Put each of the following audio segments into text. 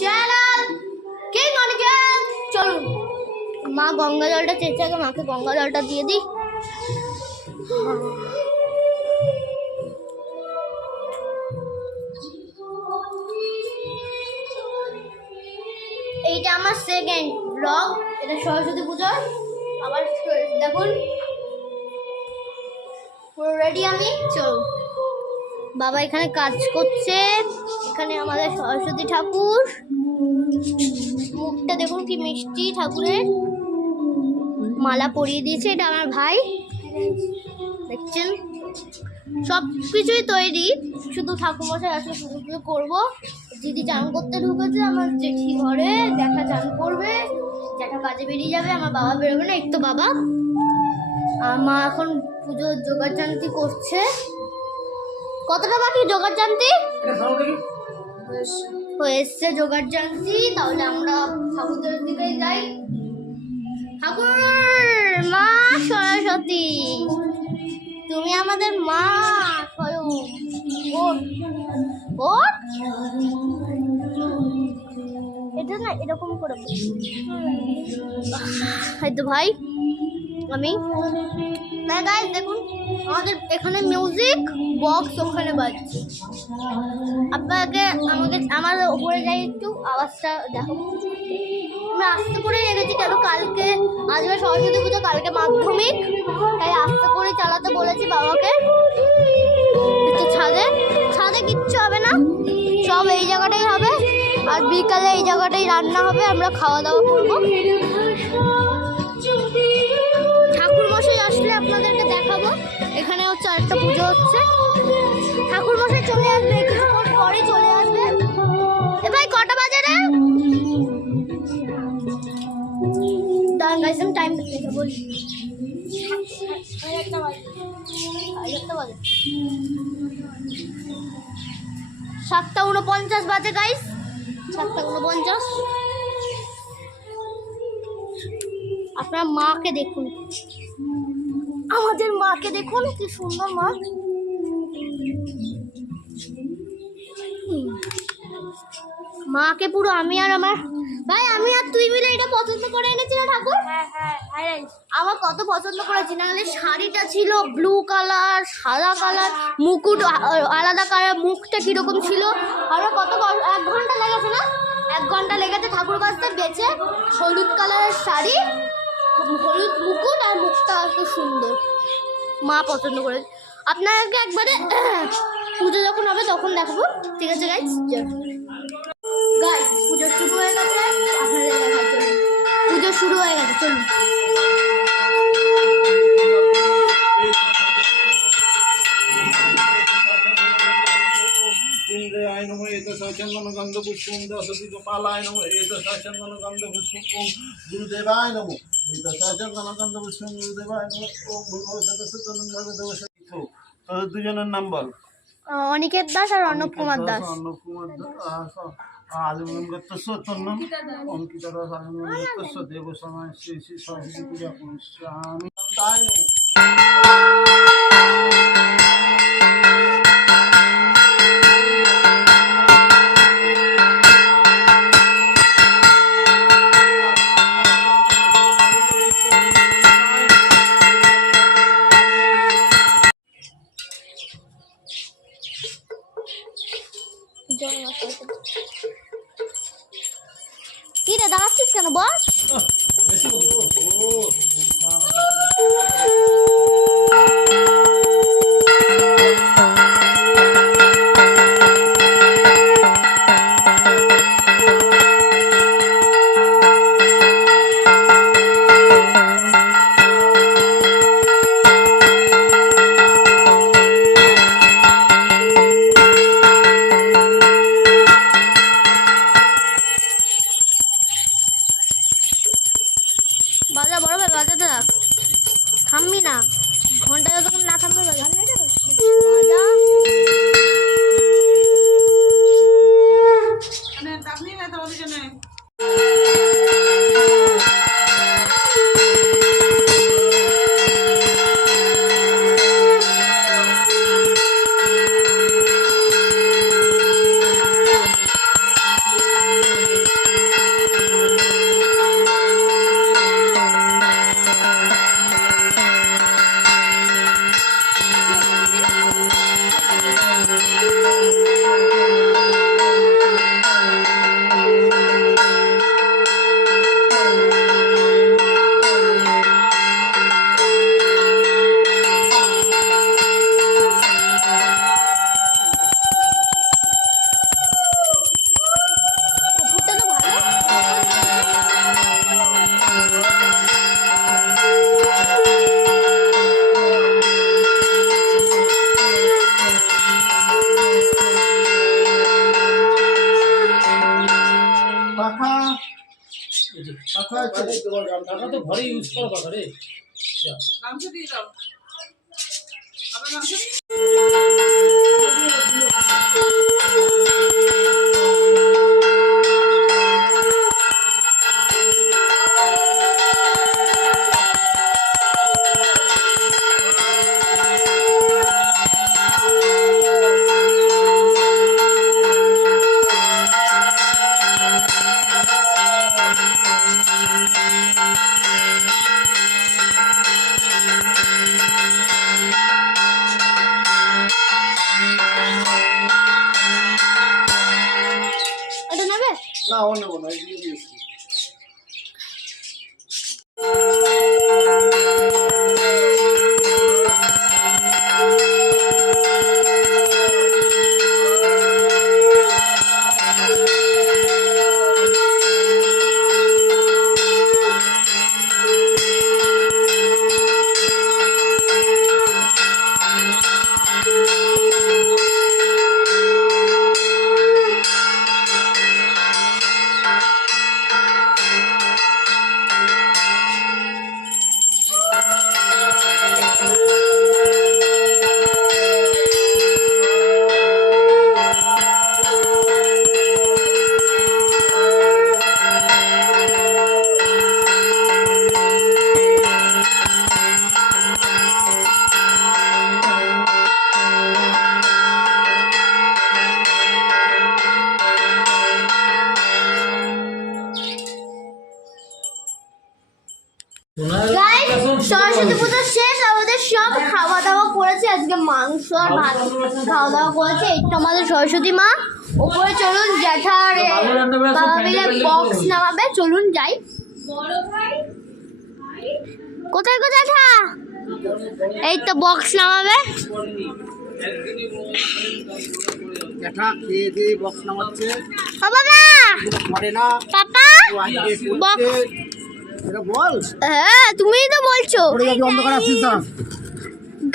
Channel king Aniket. চলুন মা গঙ্গা জলটা চেয়েছে, আগে মাকে গঙ্গা জলটা দিয়ে দিই। এইটা আমার সেকেন্ড ব্লগ, এটা সরস্বতী পূজা। আবার দেখুন পুরো রেডি আমি। চল বাবা এখানে কাজ করছে, এখানে আমাদের সরস্বতী ঠাকুর, মুখটা দেখুন কি মিষ্টি, ঠাকুরের মালা পরিয়ে দিয়েছে। এটা আমার ভাই, দেখছেন সব কিছুই তৈরি, শুধু ঠাকুরমশাই আসলে পুজো পুজো করবো। দিদি চান করতে ঢুকেছে, আমার জেঠি ঘরে, দেখা চান করবে, জ্যাঠা কাজে বেরিয়ে যাবে, আমার বাবা বেরোবে না। একটু বাবা আর মা এখন পুজোর জোগাড় জান্তি করছে। কতটা বাকি জোগাড় জান্তি? হয়ে এসছে জোগাড় জান্তি। তাহলে আমরা ঠাকুরের দিকে যাই। ঠাকুর মা সরস্বতী, তুমি আমাদের মা স্বয়ং। এটা না এরকম করে হয়তো ভাই আমি দেখুন আমাদের এখানে মিউজিক বক্স ওখানে বাজছে। আপনাকে আমার উপরে যাই, একটু আওয়াজটা দেখো। আমি আস্তে করে রেখেছি কেন, কালকে আজকে সরস্বতী পুজো, কালকে মাধ্যমিক, তাই আস্তে করে চালাতে বলেছি বাবাকে। একটু ছাদে কিচ্ছু হবে না, সব এই জায়গাটাই হবে। আর বিকালে এই জায়গাটাই রান্না হবে, আমরা খাওয়া দাওয়া করবো। ঠাকুরমশাই আসলে আপনাদেরকে দেখাবো। এখানে হচ্ছে আরেকটা পুজো হচ্ছে। ঠাকুরমশাই চলে আসবে, কিছুক্ষণ পরে চলে আসবে। এ ভাই কটা বাজে রে? দাঁড়ান গাইস, আমি টাইম দেখে বলি। 7:49 বাজে গাইস, 7:49। আপনার মাকে দেখুন, আমাদের মাকে দেখুন কি সুন্দর মা। মাকে পুরো আমি আর আমার ভাই, আমি আর তুই মিলে এটা পছন্দ করে এনেছি না ঠাকুর? হ্যাঁ, আমার কত পছন্দ করেছি। নাহলে শাড়িটা ছিল ব্লু কালার, সাদা কালার, মুকুট আলাদা কালার, মুখটা কিরকম ছিল। আমরা কত 1 ঘন্টা লেগেছে না? 1 ঘন্টা লেগেছে ঠাকুর বাজতে বেঁচে। হলুদ কালারের শাড়ি, হলুদ মুকুট, আর মুখটা একটু সুন্দর, মা পছন্দ করে। আপনাকে একবারে পুজো যখন হবে তখন দেখাবো, ঠিক আছে গাইস? গাইস পুজো শুরু হয়ে গেছে, আপনাদের দেখার জন্য পুজো শুরু হয়ে গেছে। চলুন इंद्रियाय नमः एतस्मै चन्दनगन्धपुष्पं दशदीपमालाय नमः एतस्मै चन्दनगन्धपुष्पं ओं गुरुदेवाय नमः एतस्मै चन्दनगन्धपुष्पं गुरुदेवाय नमः ओं भगवतः তোদের দুজনের নাম বল। অনিকেত দাস আর অর্ণব কুমার দাস। আলিমন গোত্রস্য, তোর নাম অঙ্কিতা দাস। আলিমন গোত্রস্য, দেব সময় শ্রী শ্রী সরস্বতী পূজা আমি তাই নমঃ। কি রে দাঁড়াচ্ছিস কেন বল? বাজা বড় ভাই, বাজাতে থাক, থামবি না। ঘন্টা যতক্ষণ না থাকবে কুকুরটা তো ভালো। পাখা পাখা আছে টাকা তো ঘরে ইউজ করো পাখা রে। যা। মাংস দিয়ে দাও আবার মাংস এটা নেবে? না ও নেবো না এগুলো দিয়েছি গাইস সরস্বতী পুজো শেষ, আমাদের সব খাওয়া দাওয়া করেছে, আজকে মাংস আর ভাত খাওয়া দাওয়া করেছে। এইটা আমাদের সরস্বতী মা। ওপরে চলুন, জ্যাঠার বাবা মিলে বক্স নামাবে, চলুন যাই। কোথায় গো জ্যাঠা? এই তো বক্স নামাবে। জ্যাঠা খেয়ে দিয়ে বক্স নামাচ্ছে ও বাবা, করে না পাপা, বক্স। এটা বল হ্যাঁ তুমিই তো বলছো। ওরে যাবি অন্ধকার আসছিস না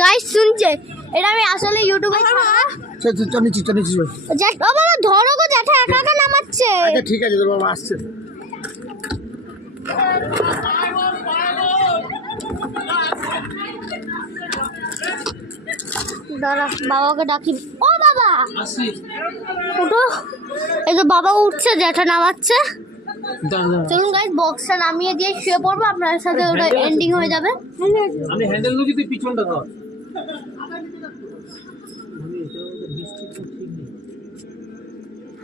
গাইস শুনছে, এটা আমি আসলে ইউটিউবে ছাড়া। চল নিচি ও বাবা ধরো গো, জ্যাঠা একা একা নামাচ্ছে। আচ্ছা ঠিক আছে তোর বাবা আসছে দাঁড়া বাবাকে ডাকি। ও বাবা আসি। উঠো, এই তো বাবা উঠছে, জ্যাঠা নামাচ্ছে। দাঁড়া, দাঁড়া। চলুন গাইস বক্সটা নামিয়ে দিয়ে শুয়ে পড়বো, আপনার সাথে ওটা এন্ডিং হয়ে যাবে। আমি হ্যান্ডেল দিচ্ছি, তুই পিছনটা ধর।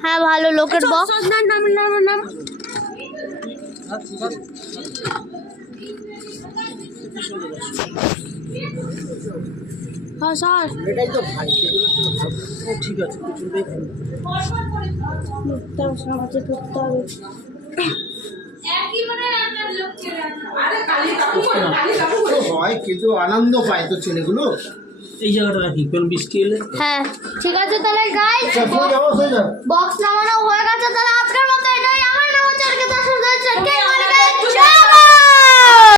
হ্যাঁ ভালো লোকের বক্স। হ্যাঁ স্যার, এটাই তো ভাই ও ঠিক আছে পিছনটাই ভালো আরে কালি কাকু কালি কাকু হয় কিন্তু আনন্দ পায় তো ছেলেগুলো এই জায়গাটা রাখি, কোন বৃষ্টি এলে। হ্যাঁ ঠিক আছে তাহলে গাইস যাবো বক্স নামানো হয়ে গেছে, তাহলে